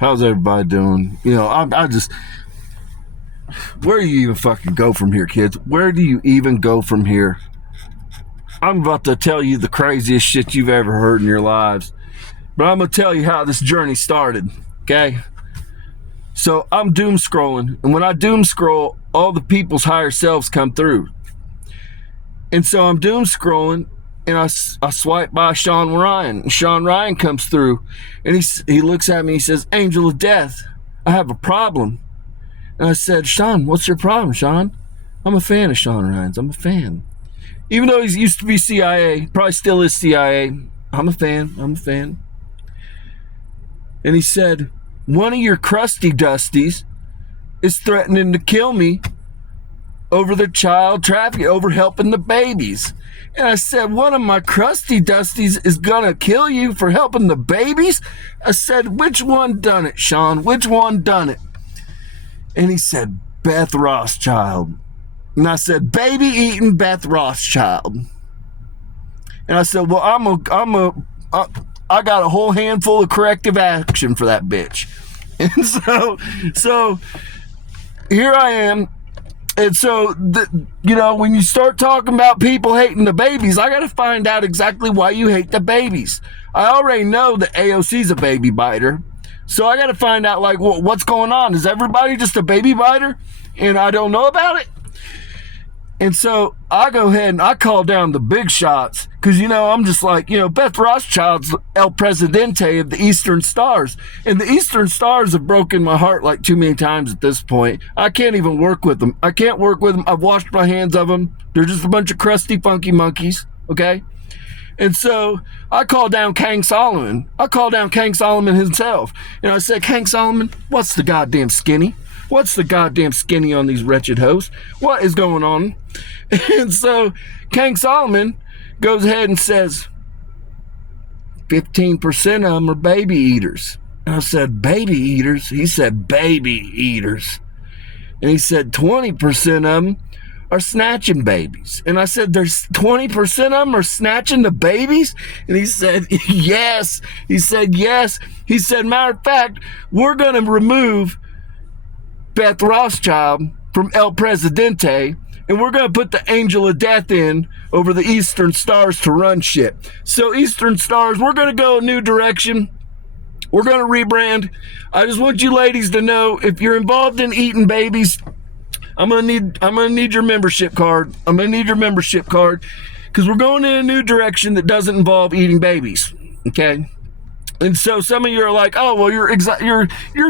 How's everybody doing? You know, I just, where do you even fucking go from here, kids? Where do you even go from here? I'm about to tell you the craziest shit you've ever heard in your lives, but I'm going to tell you how this journey started, okay? So I'm doom scrolling, and when I doom scroll, all the people's higher selves come through. And so I'm doom scrolling, and I swipe by Shawn Ryan. And Shawn Ryan comes through, and he looks at me, he says, "Angel of Death, I have a problem." And I said, "Shawn, what's your problem, Shawn?" I'm a fan of Shawn Ryan's. I'm a fan. Even though he used to be CIA, probably still is CIA, I'm a fan. And he said, "One of your crusty dusties is threatening to kill me over the child trafficking, over helping the babies." And I said, "One of my crusty dusties is gonna kill you for helping the babies?" I said, "Which one done it, Shawn? Which one done it?" And he said, "Beth Rothschild." And I said, "Baby eating Beth Rothschild." And I said, "Well, I got a whole handful of corrective action for that bitch." And so here I am. And so, when you start talking about people hating the babies, I got to find out exactly why you hate the babies. I already know that AOC's a baby biter. So I got to find out, like, what's going on? Is everybody just a baby biter and I don't know about it? And so I go ahead and I call down the big shots because, I'm just like, Beth Rothschild's El Presidente of the Eastern Stars. And the Eastern Stars have broken my heart like too many times at this point. I can't even work with them. I can't work with them. I've washed my hands of them. They're just a bunch of crusty, funky monkeys, okay? And so I call down King Solomon. I call down King Solomon himself. And I said, "King Solomon, what's the goddamn skinny? What's the goddamn skinny on these wretched hosts? What is going on?" And so King Solomon goes ahead and says, 15% of them are baby eaters. And I said, "Baby eaters?" He said, "Baby eaters." And he said, 20% of them are snatching babies. And I said, "There's 20% of them are snatching the babies?" And he said, "Yes." He said, "Yes." He said, "Matter of fact, we're going to remove Beth Rothschild from El Presidente, and we're going to put the Angel of Death in over the Eastern Stars to run shit." So Eastern Stars, we're going to go a new direction. We're going to rebrand. I just want you ladies to know, if you're involved in eating babies, I'm going to need your membership card. I'm going to need your membership card because we're going in a new direction that doesn't involve eating babies. Okay? And so some of you are like, "Oh, well, you're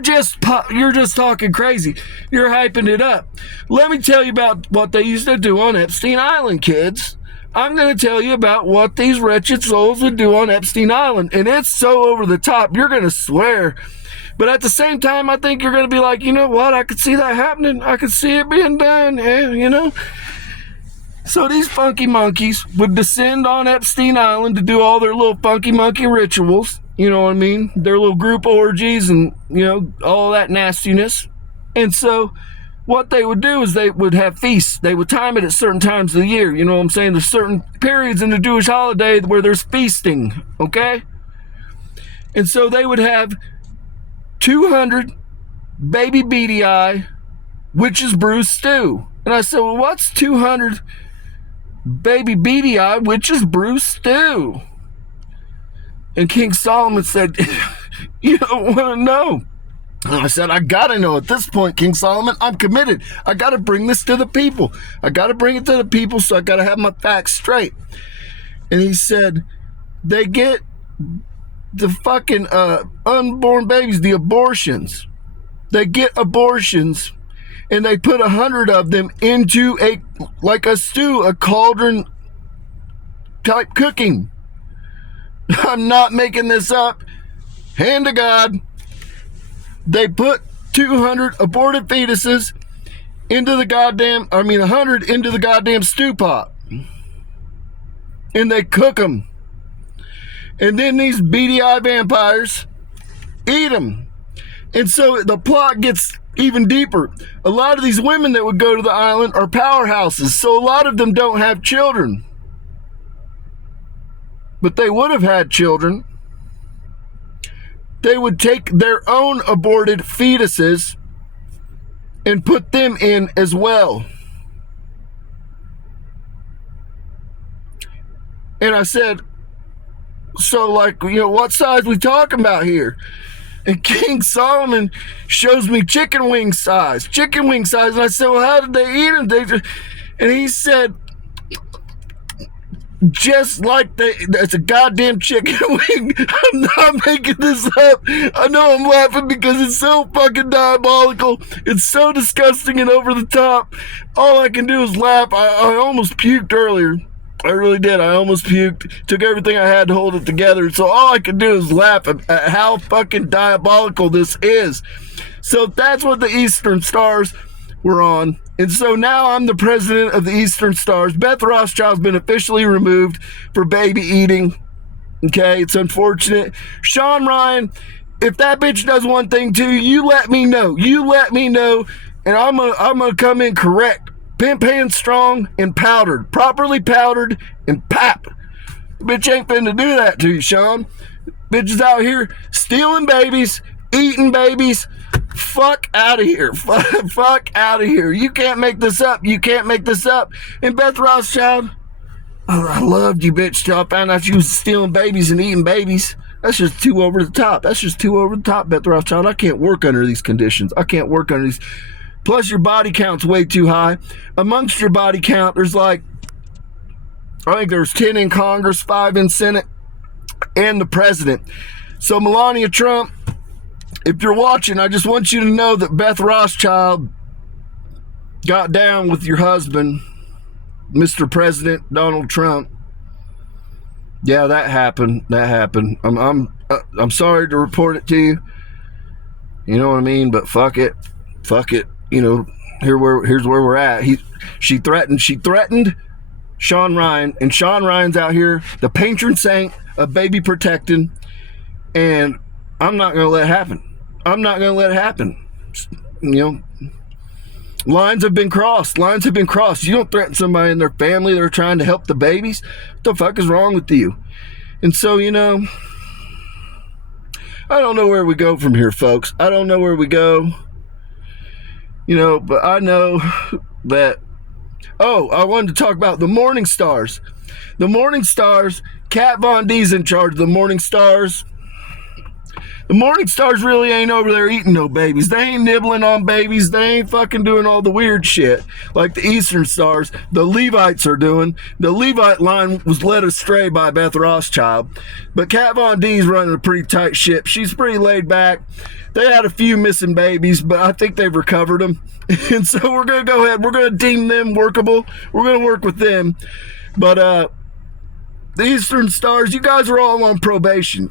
just talking crazy. You're hyping it up." Let me tell you about what they used to do on Epstein Island, kids. I'm going to tell you about what these wretched souls would do on Epstein Island. And it's so over the top, you're going to swear. But at the same time, I think you're going to be like, "You know what? I could see that happening. I could see it being done." Yeah. So these funky monkeys would descend on Epstein Island to do all their little funky monkey rituals. You know what I mean? Their little group orgies and, all that nastiness. And so what they would do is they would have feasts. They would time it at certain times of the year. You know what I'm saying? There's certain periods in the Jewish holiday where there's feasting, okay? And so they would have 200 baby beady eye witch's brew stew. And I said, "Well, what's 200 baby beady eye witch's brew stew?" And King Solomon said, "You don't want to know." And I said, "I got to know at this point, King Solomon. I'm committed. I got to bring this to the people. I got to bring it to the people, so I got to have my facts straight." And he said, "They get the fucking unborn babies, the abortions. They get abortions, and they put 100 of them into a stew, a cauldron type cooking. I'm not making this up. Hand to God. They put 200 aborted fetuses into 100 into the goddamn stew pot. And they cook them. And then these beady eye vampires eat them. And so the plot gets even deeper. A lot of these women that would go to the island are powerhouses. So a lot of them don't have children. But they would have had children they would take their own aborted fetuses and put them in as well. And I said, so like, what size we talking about here? And King Solomon shows me chicken wing size. And I said, well, how did they eat them? And he said, just like that's a goddamn chicken wing. I'm not making this up. I know I'm laughing because it's so fucking diabolical. It's so disgusting and over the top. All I can do is laugh. I almost puked earlier. I really did. I almost puked. Took everything I had to hold it together. So all I could do is laugh at how fucking diabolical this is. So that's what the Eastern Stars were on. And so now I'm the president of the Eastern Stars. Beth Rothschild's been officially removed for baby eating. Okay, it's unfortunate. Shawn Ryan, if that bitch does one thing too, you let me know. And I'm gonna come in correct. Pimp hand strong and powdered. Properly powdered and pap. Bitch ain't finna do that to you, Shawn. Bitch is out here stealing babies, eating babies. Fuck out of here. Fuck out of here. You can't make this up. And Beth Rothschild, I loved you, bitch, till I found out you was stealing babies and eating babies. That's just too over the top. Beth Rothschild. I can't work under these conditions. Plus, your body count's way too high. Amongst your body count, there's I think there's 10 in Congress, 5 in Senate, and the president. So Melania Trump, if you're watching, I just want you to know that Beth Rothschild got down with your husband, Mr. President Donald Trump. Yeah, that happened. I'm sorry to report it to you. You know what I mean? But fuck it. Here's where we're at. She threatened Shawn Ryan, and Shawn Ryan's out here, the patron saint of baby protecting, and I'm not gonna let it happen. Lines have been crossed. You don't threaten somebody and their family that are trying to help the babies. What the fuck is wrong with you? And so, I don't know where we go from here, folks. But I know that, I wanted to talk about the Morning Stars. Kat Von D's in charge of the Morning Stars. The Morning Stars really ain't over there eating no babies. They ain't nibbling on babies. They ain't fucking doing all the weird shit like the Eastern Stars, the Levites are doing. The Levite line was led astray by Beth Rothschild. But Kat Von D's running a pretty tight ship. She's pretty laid back. They had a few missing babies, but I think they've recovered them. And so we're going to go ahead. We're going to deem them workable. We're going to work with them. But, the Eastern Stars, you guys are all on probation.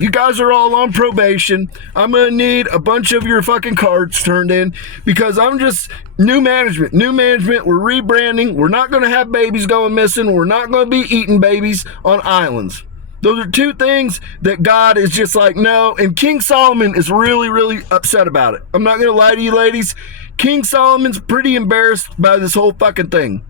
I'm going to need a bunch of your fucking cards turned in because I'm just new management. We're rebranding. We're not going to have babies going missing. We're not going to be eating babies on islands. Those are two things that God is just like, no. And King Solomon is really, really upset about it. I'm not going to lie to you, ladies. King Solomon's pretty embarrassed by this whole fucking thing.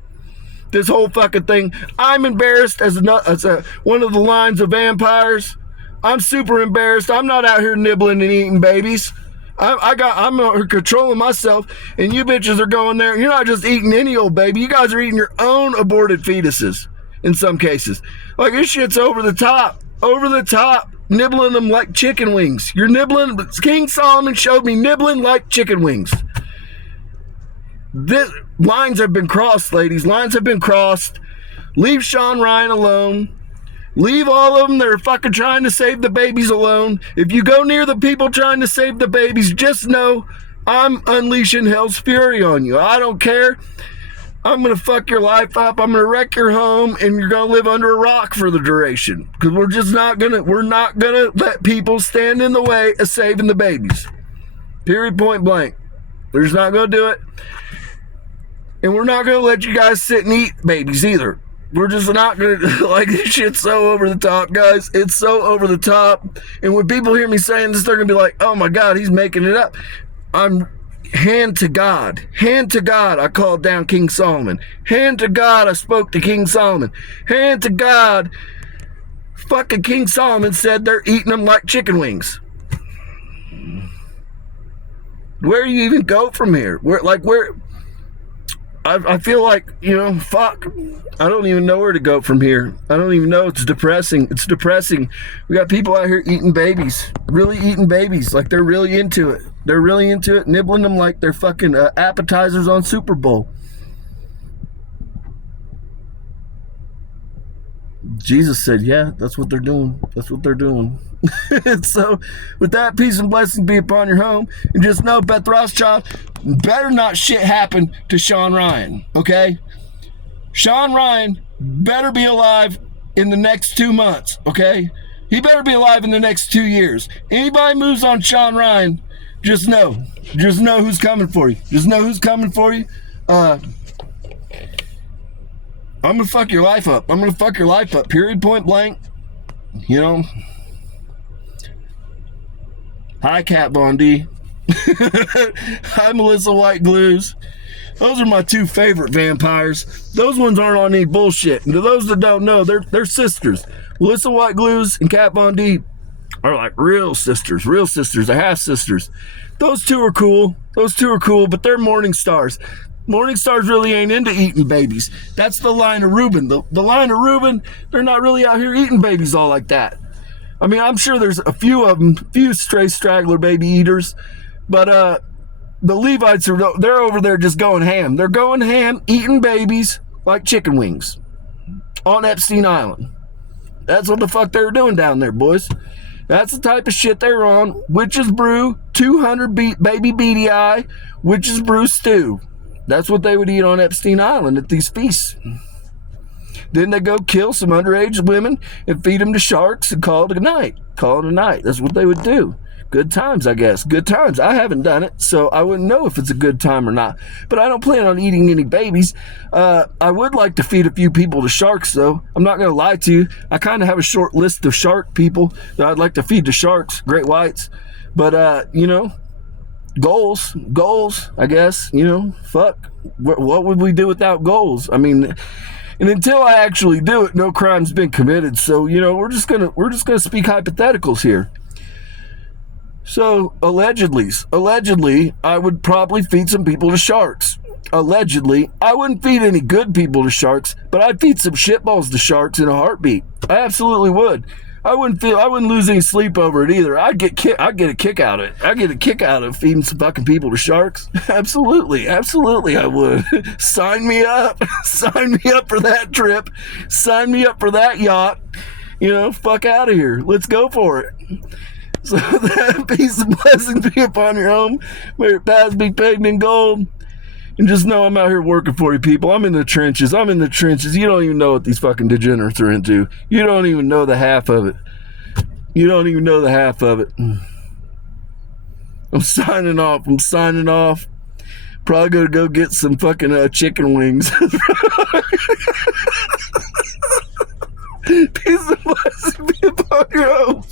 I'm embarrassed as one of the lines of vampires. I'm super embarrassed. I'm not out here nibbling and eating babies. I'm out here controlling myself, and you bitches are going there. You're not just eating any old baby. You guys are eating your own aborted fetuses in some cases. Like, this shit's over the top, nibbling them like chicken wings. You're nibbling. King Solomon showed me nibbling like chicken wings. Lines have been crossed, ladies. Leave Shawn Ryan alone. Leave all of them that are fucking trying to save the babies alone. If you go near the people trying to save the babies, just know I'm unleashing hell's fury on you. I don't care. I'm going to fuck your life up. I'm going to wreck your home, and you're going to live under a rock for the duration. Because we're not going to let people stand in the way of saving the babies. Period, point blank. We're just not going to do it. And we're not going to let you guys sit and eat babies either. We're just not going to, like, this shit's so over the top, guys. It's so over the top. And when people hear me saying this, they're going to be like, oh my God, he's making it up. I'm hand to God, I called down King Solomon. Hand to God, I spoke to King Solomon. Hand to God, fucking King Solomon said they're eating them like chicken wings. Where do you even go from here? Where? I feel like, fuck. I don't even know where to go from here. I don't even know. It's depressing. It's depressing. We got people out here eating babies. Really eating babies. Like they're really into it. They're really into it. Nibbling them like they're fucking appetizers on Super Bowl. Jesus said, yeah, that's what they're doing. That's what they're doing. So, with that, peace and blessings be upon your home. And just know, Beth Rothschild, better not shit happen to Shawn Ryan, okay? Shawn Ryan better be alive in the next 2 months, okay? He better be alive in the next 2 years. Anybody moves on Shawn Ryan, just know who's coming for you. Just know who's coming for you. I'm gonna fuck your life up. I'm gonna fuck your life up. Period, point blank. Hi, Kat Von D. Hi, Melissa White Glues. Those are my two favorite vampires. Those ones aren't on any bullshit. And to those that don't know, they're sisters. Melissa White Glues and Kat Von D are like real sisters. They're half sisters. Those two are cool, but they're morning stars. Morning stars really ain't into eating babies. That's the line of Reuben. The line of Reuben, they're not really out here eating babies all like that. I mean, I'm sure there's a few of them, few stray straggler baby eaters, but the Levites they're over there just going ham. They're going ham, eating babies like chicken wings on Epstein Island. That's what the fuck they were doing down there, boys. That's the type of shit they're on. Witch's brew, 200 baby beady eye, witch's brew stew. That's what they would eat on Epstein Island at these feasts. Then they go kill some underage women and feed them to sharks and call it a night. That's what they would do. Good times, I guess. Good times. I haven't done it, so I wouldn't know if it's a good time or not. But I don't plan on eating any babies. I would like to feed a few people to sharks, though. I'm not going to lie to you. I kind of have a short list of shark people that I'd like to feed to sharks, great whites. But, goals, I guess, fuck. What would we do without goals? I mean, and until I actually do it, no crime's been committed. So, we're just gonna speak hypotheticals here. So, allegedly, I would probably feed some people to sharks. Allegedly, I wouldn't feed any good people to sharks, but I'd feed some shitballs to sharks in a heartbeat. I absolutely would. I wouldn't lose any sleep over it either. I'd get a kick out of it. I'd get a kick out of feeding some fucking people to sharks. Absolutely, I would. Sign me up. Sign me up for that trip. Sign me up for that yacht. Fuck out of here. Let's go for it. So that peace and blessings be upon your home. May your paths be paved in gold. And just know I'm out here working for you, people. I'm in the trenches. You don't even know what these fucking degenerates are into. You don't even know the half of it. I'm signing off. Probably gonna go get some fucking chicken wings. Peace and blessings be upon your home.